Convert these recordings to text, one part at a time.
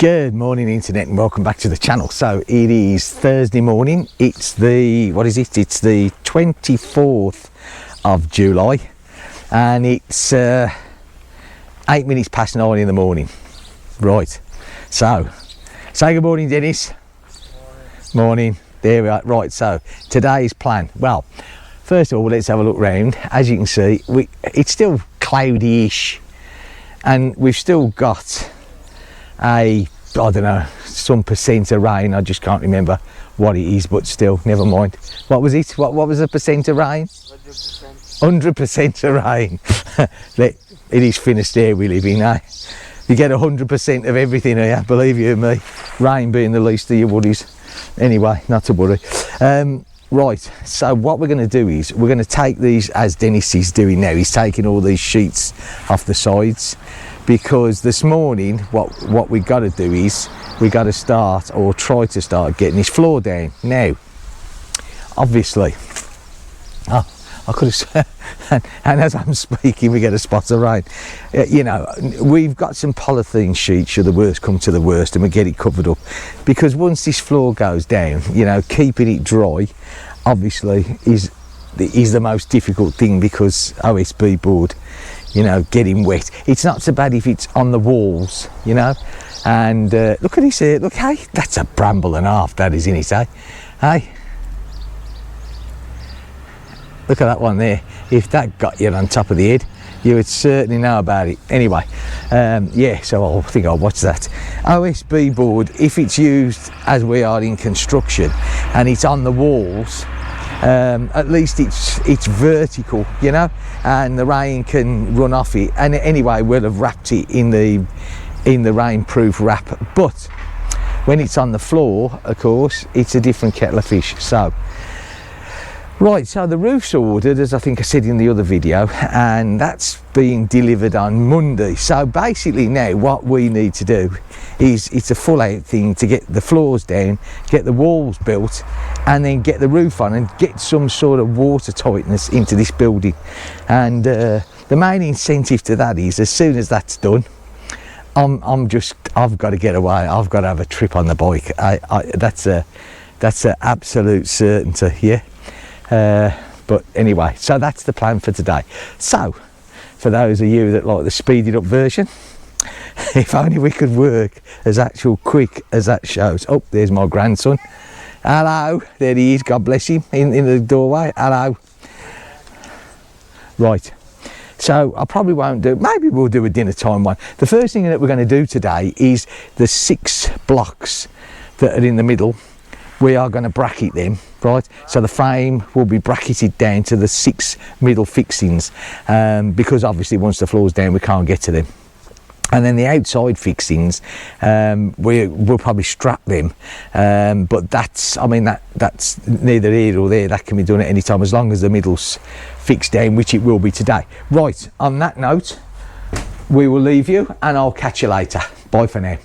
Good morning internet and welcome back to the channel. So it is Thursday morning. It's the, what is it? It's the 24th of July and it's 8 minutes past 9 in the morning. Right, so say good morning Dennis. Morning. There we are. Right, so today's plan. Well, first of all, let's have a look round. As you can see, it's still cloudy-ish and we've still got I don't know, some percent of rain. I just can't remember what it is, but still, never mind. What was it? What was the percent of rain? 100%. 100% of rain. It is finistere we live in, eh? You get 100% of everything here, believe you me. Rain being the least of your worries. Anyway, not to worry. Right, so what we're going to do is we're going to take these, as Dennis is doing now, he's taking all these sheets off the sides, because this morning what we got to do is we got to start, or try to start, getting this floor down. Now obviously I could have and as I'm speaking we get a spot of rain. You know, we've got some polythene sheets should the worst come to the worst, and we get it covered up, because once this floor goes down, you know, keeping it dry obviously is the most difficult thing, because OSB board, you know, getting wet. It's not so bad if it's on the walls, you know. And look at this here, look, hey, that's a bramble and a half, that is, isn't it, eh? Hey, look at that one there. If that got you on top of the head, you would certainly know about it. Anyway, yeah, so I think I'll watch that. OSB board, if it's used as we are in construction and it's on the walls, at least it's vertical, you know, and the rain can run off it. And anyway, we'll have wrapped it in the rainproof wrap. But when it's on the floor, of course, it's a different kettle of fish. So right, so the roof's ordered, as I think I said in the other video, and that's being delivered on Monday. So basically now what we need to do is, it's a full out thing to get the floors down, get the walls built, and then get the roof on and get some sort of water tightness into this building. And the main incentive to that is, as soon as that's done, I've got to get away. I've got to have a trip on the bike. That's a absolute certainty, yeah. But anyway, so that's the plan for today. So for those of you that like the speeded up version, if only we could work as actual quick as that shows. Oh, there's my grandson. Hello, there he is, God bless him, in the doorway. Hello. Right, so I probably won't do, maybe we'll do a dinner time one. The first thing that we're going to do today is the 6 blocks that are in the middle. We are going to bracket them, right? So the frame will be bracketed down to the 6 middle fixings, because obviously once the floor's down we can't get to them. And then the outside fixings, we'll probably strap them, but that's, I mean, that's neither here or there. That can be done at any time as long as the middle's fixed down, which it will be today. Right, on that note, we will leave you and I'll catch you later. Bye for now.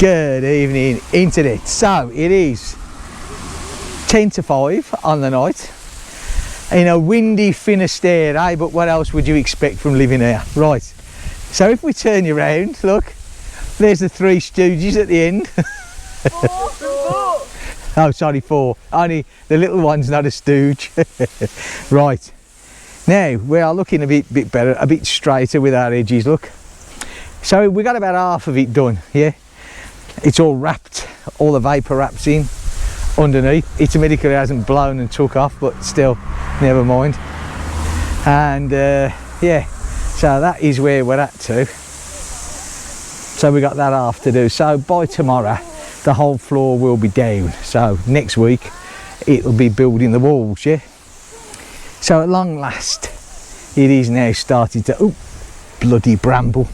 Good evening, internet. So it is 10 to 5 on the night in a windy finistere, eh? But what else would you expect from living here? Right, so if we turn you around, look, there's the Three Stooges at the end. Oh, sorry, 4. Only the little one's not a stooge. Right, now we are looking a bit better, a bit straighter with our edges, look. So we got about half of it done, yeah? It's all wrapped, all the vapour wraps in underneath. It medically hasn't blown and took off, but still, never mind. And yeah, so that is where we're at to. So we got that half to do. So by tomorrow, the whole floor will be down. So next week, it'll be building the walls, yeah? So at long last, it is now starting to, oh, bloody bramble,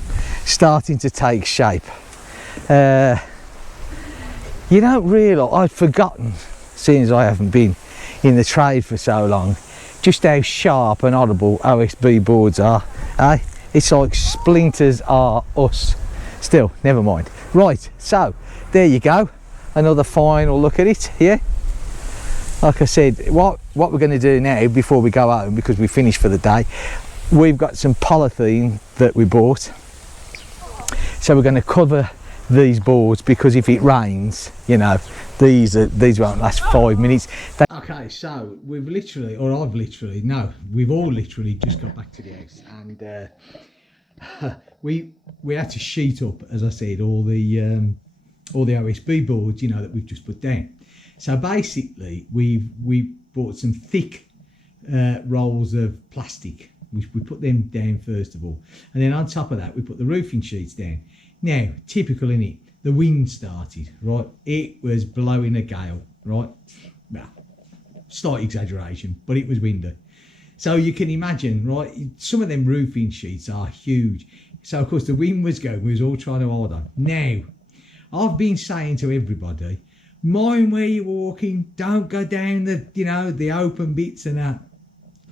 starting to take shape. You don't realise, I'd forgotten, seeing as I haven't been in the trade for so long, just how sharp and audible OSB boards are, eh? It's like splinters are us. Still, never mind. Right, so there you go, another final look at it, yeah? Like I said, what we're going to do now before we go home, because we finished for the day, we've got some polythene that we bought, so we're going to cover these boards, because if it rains, you know, these won't last 5 minutes. Okay, so we've literally, or I've literally, no, we've all literally just got back to the house, and we had to sheet up, as I said, all the OSB boards, you know, that we've just put down. So basically, we bought some thick rolls of plastic. We put them down first of all, and then on top of that, we put the roofing sheets down. Now, typical in it, the wind started, right? It was blowing a gale, right? Well, slight exaggeration, but it was windy. So you can imagine, right? Some of them roofing sheets are huge. So of course the wind was going, we was all trying to hold on. Now, I've been saying to everybody, mind where you're walking, don't go down the, you know, the open bits and that.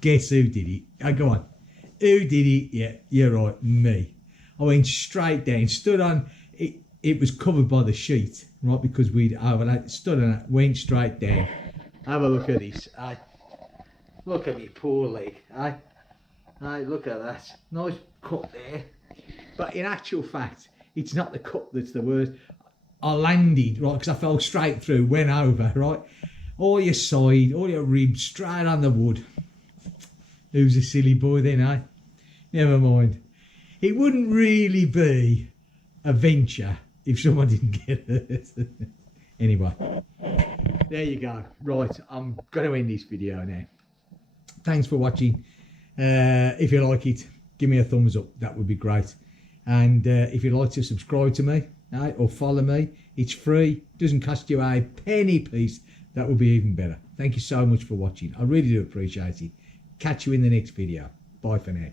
Guess who did it? Oh, go on. Who did it? Yeah, you're right, me. I went straight down, stood on it. It was covered by the sheet, right? Because we'd overlaid, stood on it, went straight down. Have a look at this. Look at me poor leg. Look at that. Nice cut there. But in actual fact, it's not the cut that's the worst. I landed, right, because I fell straight through, went over, right? All your side, all your ribs, straight on the wood. Who's a silly boy then, eh? Never mind. It wouldn't really be a venture if someone didn't get hurt. Anyway, there you go. Right, I'm going to end this video now. Thanks for watching. If you like it, give me a thumbs up. That would be great. And if you'd like to subscribe to me or follow me, it's free. Doesn't cost you a penny piece. That would be even better. Thank you so much for watching. I really do appreciate it. Catch you in the next video. Bye for now.